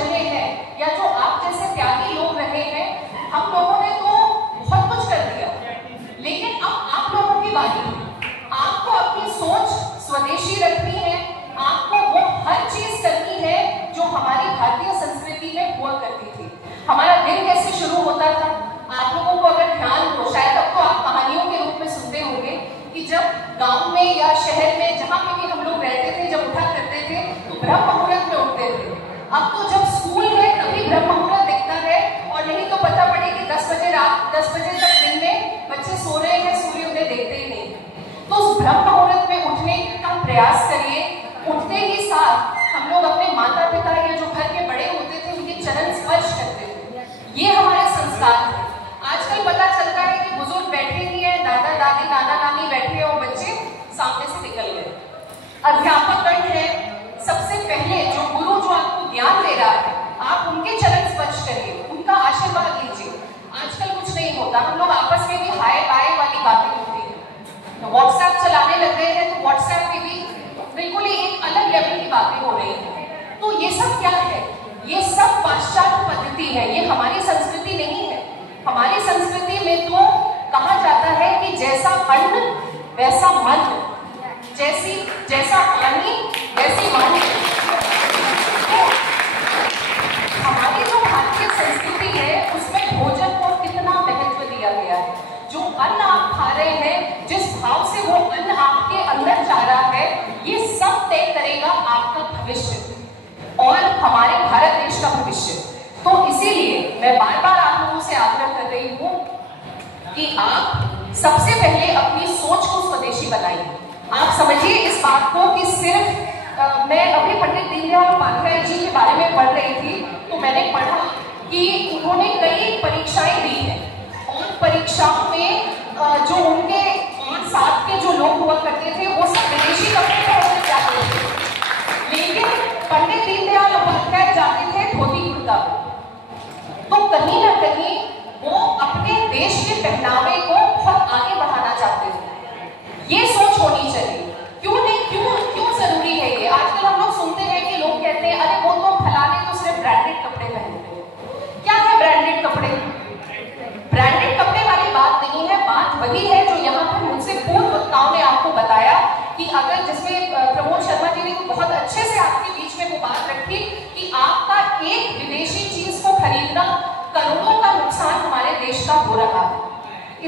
रहे हैं या जो आप जैसे त्यागी लोग रहे हैं, हम लोगों ने तो बहुत कुछ कर दिया, लेकिन अब आप लोगों की बारी है। आपको अपनी सोच स्वदेशी रखनी है, आपको वो हर चीज करनी है जो हमारी भारतीय संस्कृति में हुआ करती थी। हमारा दिन कैसे शुरू होता था, आप लोगों को अगर ध्यान हो, शायद अब तो आप कहानियों के रूप में सुनते होंगे कि जब गांव में या शहर में जहां पे भी हम लोग रहते थे, जब उठा करते थे तो ब्रह्म मुहूर्त में उठते थे। अब तो जब स्कूल है तभी ब्रह्म मुहूर्त दिखता है, और नहीं तो पता पड़े कि 10 बजे रात 10 बजे तक दिन में बच्चे सो रहे हैं, सूर्योदय देखते ही नहीं। तो उस ब्रह्म मुहूर्त में उठने का प्रयास करिए। उठते ही साथ हम लोग अपने माता पिता या जो घर के बड़े होते थे उनके चरण स्पर्श करते थे। ये हमारे संस्कार थे। आजकल पता चलता है कि बुजुर्ग बैठे ही हैं, दादा दादी नाना नानी बैठे हैं और बच्चे सामने से निकल गए। अध्यापकगण है, सबसे पहले जो गुरु जो आपको ज्ञान दे रहा है, आप उनके चरण स्पर्श करिए, उनका आशीर्वाद लीजिए। आजकल कुछ नहीं होता, हम लोग आपस में भी हाय बाय वाली बातें होती है। व्हाट्सएप चलाने लग गए हैं तो व्हाट्सएप पे भी बिल्कुल ही एक अलग लेवल की बातें हो रही हैं। तो ये सब क्या है? ये सब पाश्चात्य पद्धति है, ये हमारी संस्कृति नहीं है। हमारी संस्कृति में तो कहा जाता है कि जैसा अन्न वैसा मन, जैसा पानी वैसी वाणी। तो हमारी जो भारतीय संस्कृति है उसमें भोजन को कितना महत्व दिया गया है। जो अन्न आप खा रहे हैं, जिस भाव से वो अन्न आपके अंदर जा रहा है, ये सब तय करेगा आपका भविष्य और हमारे भारत देश का भविष्य। तो इसीलिए मैं बार बार आप लोगों से आग्रह कर रही हूँ कि आप सबसे पहले अपनी सोच को स्वदेशी बनाइए। आप समझिए इस बात को कि सिर्फ मैं अभी पंडित दीनदयाल उपाध्याय जी के बारे में पढ़ रही थी, तो मैंने पढ़ा कि उन्होंने कई परीक्षाएं दी हैं और परीक्षाओं में जो उनके साथ के जो लोग हुआ करते थे वो सब विदेशी कपड़े पहनकर जाते थे, लेकिन पंडित दीनदयाल उपाध्याय जाते थे धोती कुर्ता में। तो कहीं ना कहीं वो अपने देश के पहनावे को बहुत आगे बढ़ाना चाहते थे। ये सोच होनी चाहिए। क्यों नहीं, क्यों जरूरी है ये? आजकल हम लोग सुनते हैं कि लोग कहते हैं अरे वो तो फलाने तो सिर्फ ब्रांडेड कपड़े पहनते हैं। क्या है ब्रांडेड कपड़े? ब्रांडेड कपड़े वाली बात नहीं है, बात वही है जो यहाँ पर मुझसे पूर्व वक्ताओं ने आपको बताया कि अगर जिसमें प्रमोद शर्मा जी ने बहुत अच्छे से आपके बीच में वो बात रखी कि आपका एक विदेशी चीज को खरीदना करोड़ों का नुकसान हमारे देश का हो रहा है।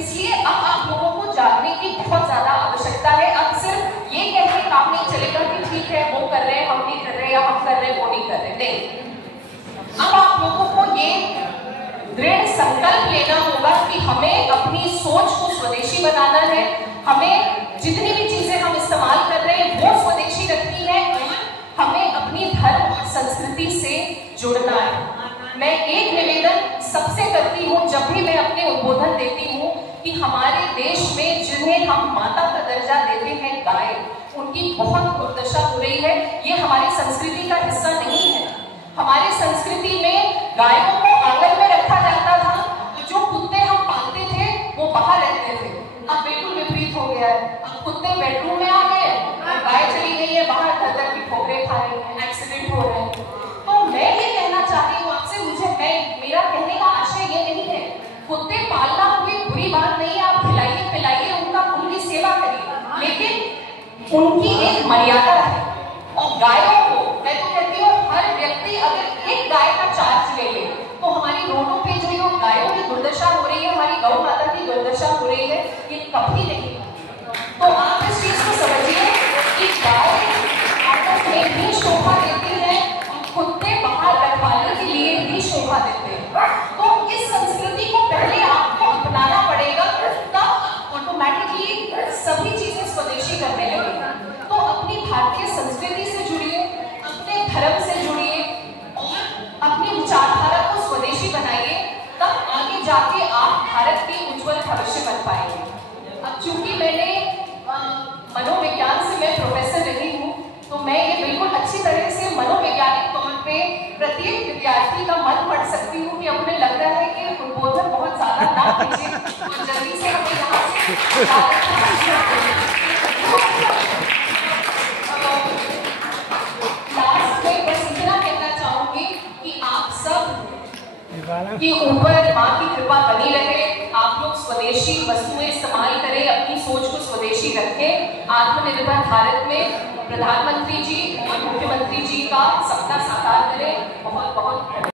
इसलिए अब आप लोगों को जागने की बहुत ज्यादा आवश्यकता है। अब सिर्फ ये कहने काम नहीं चलेगा कि ठीक है वो कर रहे हैं हम नहीं कर रहे, या हम कर रहे हैं वो नहीं कर रहे, नहीं। अब आप लोगों को ये दृढ़ संकल्प लेना होगा कि हमें अपनी सोच को स्वदेशी बनाना है। हमें जितनी भी चीजें हम इस्तेमाल कर रहे हैं वो स्वदेशी रखनी है और हमें अपनी धर्म और संस्कृति से जुड़ना है। मैं एक निवेदन सबसे करती हूँ जब भी मैं अपने उद्बोधन देती हूँ कि हमारे देश में जिन्हें हम माता का दर्जा देते हैं, गाय, उनकी बहुत दुर्दशा हो रही है। ये हमारी संस्कृति का हिस्सा नहीं है। हमारी संस्कृति में गायों को आंगन में रखा जाता था और जो कुत्ते हम पालते थे वो बाहर रहते थे। अब बिल्कुल विपरीत हो गया है। अब कुत्ते बेडरूम में आ गए और गाय चली गई है बाहर, घर की ठोकरें खा रही है, एक्सीडेंट हो रहे हैं। तो मैं ये कहना चाहती हूँ आपसे, मेरा कहने का आशय ये नहीं है कुत्ते पालना कोई बुरी बात नहीं है। आप खिलाइए पिलाइए, उनकी सेवा करिए, लेकिन उनकी एक मर्यादा है। और गायों को मैं तो कहती हूँ हर व्यक्ति अगर एक गाय का चार्ज ले ले तो हमारी रोडों पे जो गायों की दुर्दशा हो रही है, हमारी गौ माता की दुर्दशा हो रही है, ये कभी नहीं। तो आप इस चीज को समझिए कि गाय आपस में भी शोभा देती है और कुत्ते बाहर रखवाले के लिए भी शोभा देते हैं। तो इस संस्कृति को पहले आपको अपनाना पड़ेगा, तब ऑटोमेटिकली सभी चीजें स्वदेशी करने लगेंगी। तो अपनी भारतीय संस्कृति से जुड़िए, अपने धर्म से जुड़िए और अपनी विचारधारा को स्वदेशी बनाइए, तब आगे जाके आप भारत के उज्जवल भविष्य बन पाएंगे। अब चूंकि मैंने मनोविज्ञान से मैं प्रोफेसर रही हूँ, तो मैं ये बिल्कुल अच्छी तरह से मनोवैज्ञानिक तौर पे प्रत्येक विद्यार्थी का मन पढ़ सकती हूँ कि अब उन्हें लग रहा है कि उद्बोधन बहुत ज्यादा ना कीजिए और जल्दी से हमें यहाँ से लास्ट में बस इतना कहना चाहूंगी कि कि ऊपर माँ की कृपा बनी रहे, आप लोग स्वदेशी वस्तुएं इस्तेमाल करें, अपनी सोच को स्वदेशी रखें, आत्मनिर्भर भारत में प्रधानमंत्री जी और मुख्यमंत्री जी का सपना साकार करें। बहुत बहुत